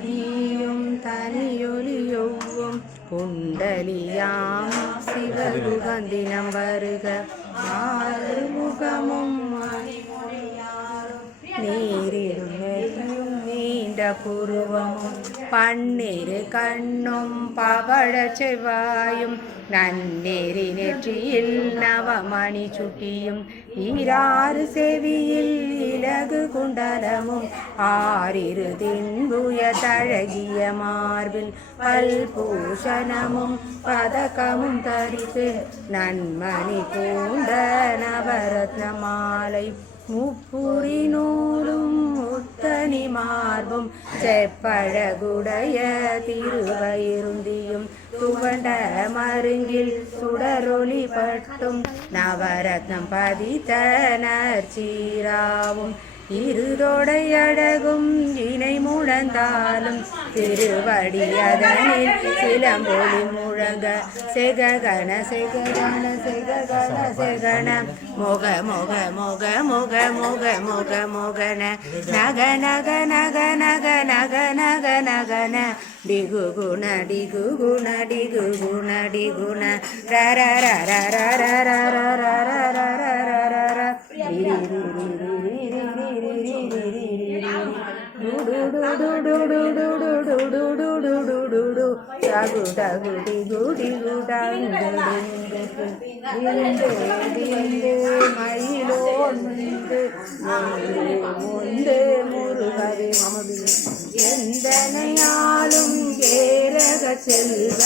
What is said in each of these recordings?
நீயும் தனியொலியொவ்வும் குண்டலியாம் சிவகுகந்தினம் வருக ஆறுமுகமும் நீரிடும் நெறியும் நீண்ட புருவமும் பன்னிரு கண்ணும் பவழ செவ்வாயும் நன்னெறி நெற்றியில் நவமணி சுட்டியும் ஈராறு செவியில் இலகு குண்டலமும் ஆறிரு தின்புய தழகிய மார்பில் பல்பூஷணமும் பதக்கமும் தரித்து நன்மணி பூண்ட நவரத்ன மாலை முப்புரி நூலும் முத்தனி மார்பும் செப்பழகுடைய திருவயிருந்தியும் துவண்ட மருங்கில் சுடரொளி பட்டும் நவரத்னம் பதித்த நற்சீராவும் இருதொடை அழகும் இணை முழந்தாலும் திருவடியதனில் சிலம்பொலி முழங்க செககன செககன செககன செகன மொக மொக மொக மொக மொக மொக மொகன நக நக நக நக நக நக நகன டிகு குண டிகு குண டிகு குண டிகுண ர ர ர ர ர ர ர ர ர ர முருகவே மமது எந்தனையாலும் ஏரக செல்வ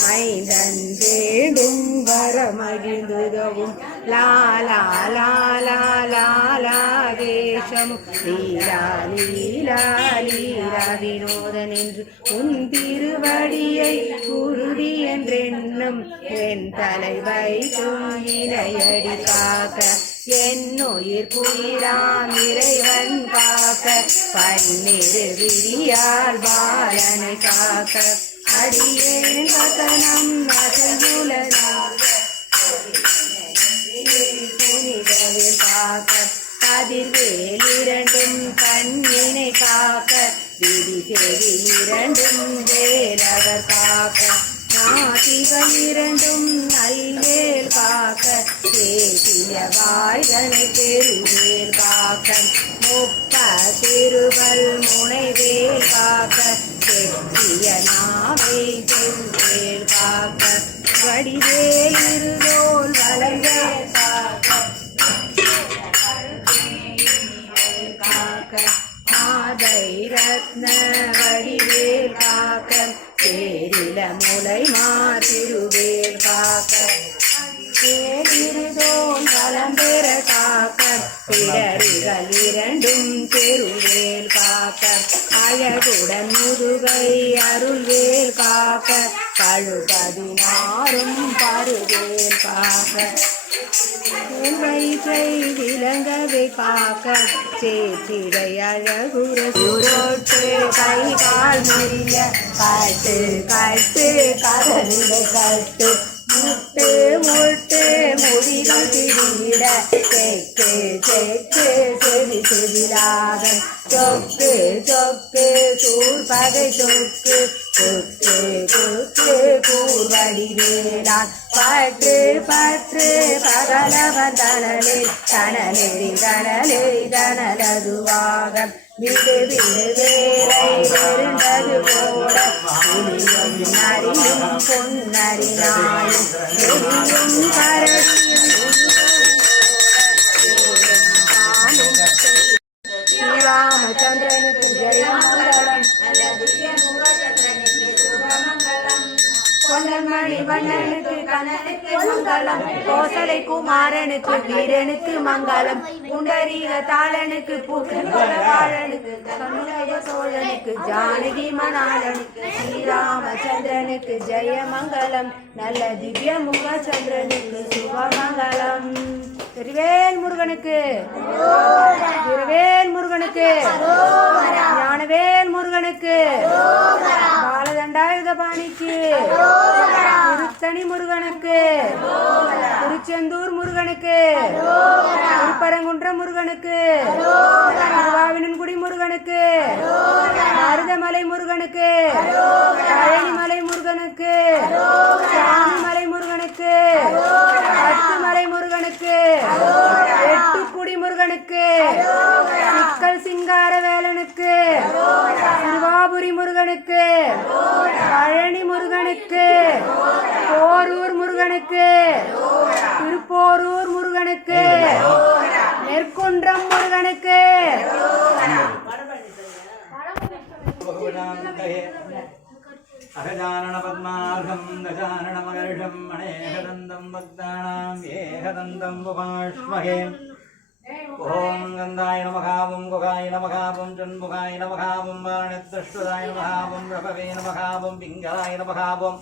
மைந்தன் தேடும் வரமகிழ்ந்துதவும் லாலா லாலா லாலா வேஷம் லீலா லீலா லீலா வினோதன் என்று உன் திருவடியை குருதி என்றென்னும் என் தலை வைக்கும் இணையடி காக்க என்னுயிர் புயிராம் இறைவன் காக்க பன்னிரு விழியால் பாலனை காக்க அடியேன் வசனம் அசையுலனாக புனிதவில் காக்க கதிர்வேல் இரண்டும் கண்ணினை காக்க விதி செவி இரண்டும் வேலவர் காக்க நாசிகள் இரண்டும் நல்வேல் காக்க தேசிய வாய்தனை பெருவேல் காக்க முப்ப திருவல் முனைவேல் காக்க செட்டிய நாவை செவ்வேல் காக்க வடிவேல் இருதோல் வளைவேல் காக்க காக்க மாதை ரத்ன வடிவேல் காக்க பேரில முலை மாதிருவேல் காக்க பேரிருதோன் வளம்பெற காக்க பிடரிகள் இரண்டும் பெருவேல் காக்க அழகுடன் முதுகை அருள்வேல் காக்க பழுபதினாரும் பருவேல் காக்க வயிற்றை விளங்கவை காக்க சேற்றிடை அழகுர சுரோட்டு கை கால் முறிய கட்டு கட்டு கதறிடை கட்டு முட்டு முட்டு முடிகள் திரியிட செக்கு செக்கு செவி செவிலாக சொக்கு சொக்கு சூழ்பகை சொக்கு சொக்கு சொக்கு கூர்வடி வேளான் பற்று பற்று பகலவன் தனலில் தனலெறி தனலெறி தனலதுவாக விடு விடு வேலை வருண்டது போல புலியும் நரியும் பொன்னறினாயும் எரியும் கரடியும் ஸ்ரீராமச்சந்திரனுக்கு ஜெயமங்கலம் பொன்னமணி வண்ணனுக்கு கண்ணனுக்கு மங்களம் கோசலை குமாரனுக்கு வீரனுக்கு மங்களம் புண்டரீக தாளனுக்கு பூக்கனுக்கு கண்ணுடைய சோழனுக்கு ஜானகி மணாளனுக்கு ஸ்ரீராமச்சந்திரனுக்கு ஜெயமங்கலம் நல்ல திவ்ய முக சந்திரனுக்கு சுபமங்கலம் திருவேல் முருகனுக்கு திருவேல் முருகனுக்கு ஞானவேல் முருகனுக்கு பாலதண்டாயுதபாணிக்கு திருத்தணி முருகனுக்கு திருச்செந்தூர் முருகனுக்கு திருப்பரங்குன்ற முருகனுக்கு திருவாவினன்குடி முருகனுக்கு மருதமலை முருகனுக்கு பழனிமலை முருகனுக்கு சாமிமலை முருகனுக்கு பத்துமலை முருகனுக்கு எட்டுக்குடி முருகனுக்கு சிக்கல் சிங்கார வேலனுக்கு சிறுவாபுரி முருகனுக்கு பழனி முருகனுக்கு போரூர் முருகனுக்கு திருப்போரூர் முருகனுக்கு நெற்குன்றம் முருகனுக்கு அகஜானன பத்மார்கம் கஜானன மகர்ஷம் அநேகதந்தம் பக்தானாம் ஏகதந்தம் உபாஸ்மகே. ஓம் கந்தாய நமகாவும் குகாய நமகாவும் சண்முகாய நமகாவும் வாரணத்ருஷ்டுதாய நமகாவும் ரபவே நமகாவும் பிங்களாய நமகாவும்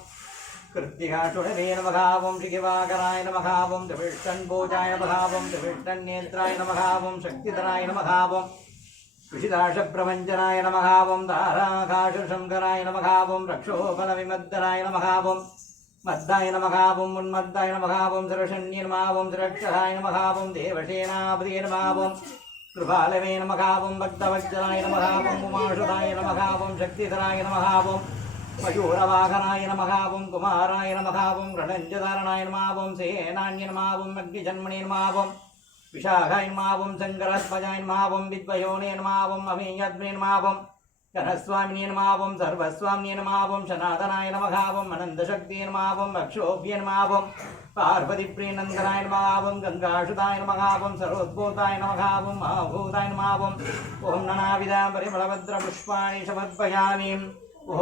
கிருத்திகாசுடவே நமகாவும் ஸ்ரீகிவாகராய நமகாவும் திவிஷ்டன் பூஜாய நமகாவும் திவிஷ்டன் நேத்ராய நமகாவும் சக்திதராய நமகாவும் விஷிதாஷ பிரபஞ்சனாய நமகாவும் தாராகாஷ சங்கராய நமகாவும் ரக்ஷோபல விமத்தராய நமகாவும் மத்தாய நமகாவும் உன்மத்தாய நமகாவும் சிரஷன்ய நமகாவும் சிரட்சகாய நமகாவும் தேவசேனாபதிய நமகாவும் கிருபாலவே நமகாவும் பக்தவத்சலாய நமகாவும் உமாசுதாய நமகாவும் சக்திதராய நமகாவும் மயூரவாகனாய நமகாவும் குமாராய நமகாவும் ரணஞ்சதாரணாய நமகாவும் சேனான்ய நமகாவும் அக்னிஜன்மணி நமகாவும் விஷாகாய நமகாவும் சங்கராத்மஜாய நமகாவும் வித்வயோனே நமகாவும் அமேயத்மே நமகாவும் கனஸ்வாமினே நமகாவும் சர்வஸ்வாமினே நமகாவும் சனாதனாய நமகாவும் அனந்தசக்தியே நமகாவும் அக்ஷோபிய நமகாவும் பார்வதி பிரியநந்தனாய நமகாவும் கங்காசுதாய நமகாவும் சரோத்பூதாய நமகாவும் மகாபூதாய நமகாவும் ஓம் நனாவிதா பரிமளபத்ர புஷ்பாணி சமர்ப்பயாமி.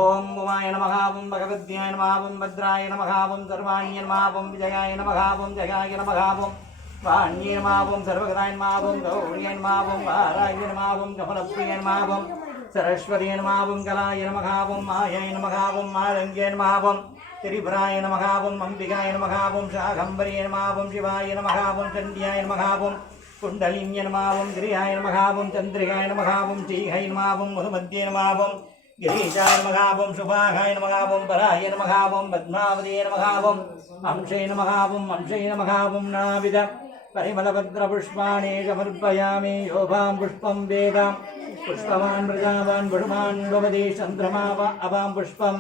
ஓம் உமாய நமகாவும் பகவத்யாய நமகாவும் பத்ராய நமகாவும் சர்வாண்ய நமகாவும் விஜயாய நமகாவும் ஜயாய நமகாவும் வாண்ய நமகாவும் சர்வகதாய நமகாவும் கௌரிய நமகாவும் வாராய நமகாவும் கமலப்பிரிய நமகாவும் சரஸ்வதிய நமகாவும் கலாய நமகாவும் மாயாய நமகாவும் மாலங்கிய நமகாவும் திரிபுராய நமகாவும் அம்பிகாய நமகாவும் சாகம்பரிய நமகாவும் சிவாய நமகாவும் சண்டியாய நமகாவும் குண்டலின்ய நமகாவும் கிரியாய நமகாவும் சந்திரிகாய நமகாவும் ஸ்ரீஹை நமகாவும் முதுமத்திய நமகாவும் गिरीशाय नमः सुभागाय नमः पराय नमः पद्मावती नमः अंशे नमः नानाविध परिमलभद्रपुष्पाणि समर्पयामि. शोभां पुष्पं वेद पुष्पवान् प्रजावान् वडुमान् भवति चन्द्रमा अवां पुष्पं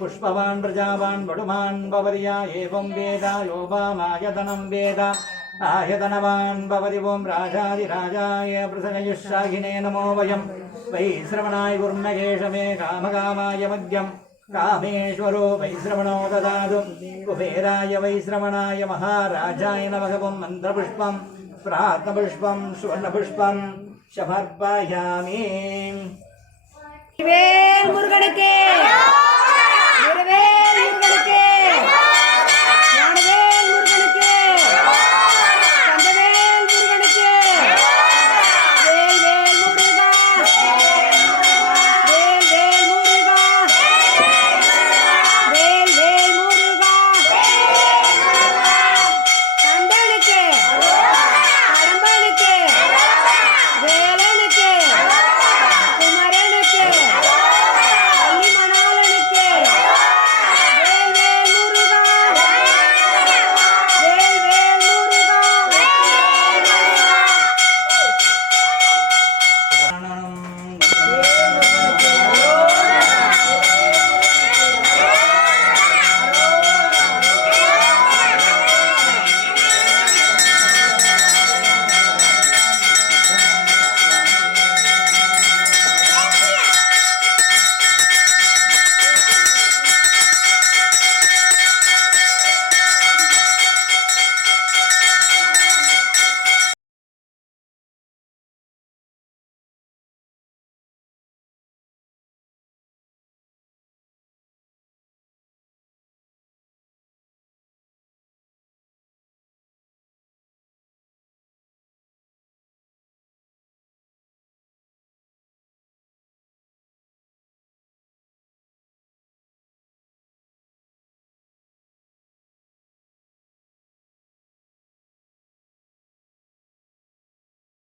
पुष्पवान् प्रजावान् वडुमान् भवति एवं वेद योभामायतनं वेद आयतनवान् भवति. ओं राजाधिराजाय प्रसनयशाखिने नमो वयं वैश्रवणाय गुर्मकेशमे कामकामाय मध्यं कामेश्वरो वैश्रवणो ददातु. कुबेराय वैश्रवणाय महाराजाय नमः मन्त्रपुष्पं प्रार्थपुष्पं सुवर्णपुष्पं समर्पयामि. मुरुगनुक्के